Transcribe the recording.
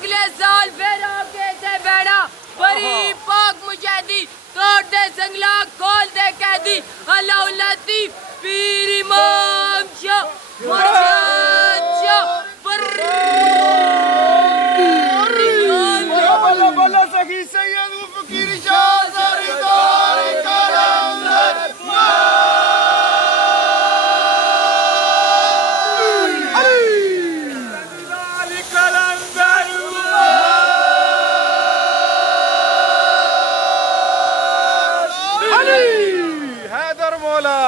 अगले साल फिर आके थे बैठा बड़ी पाक मुजाहिदी तोड़ दे जंगला खोल दे कैदी अल्लाह लतीफ पीर इमाम शाह मुर्शद शाह बल्ला बल्ला सखी सैयद फकीर शाह सरदार कलंदर अली कलंदर अली हैदर मौला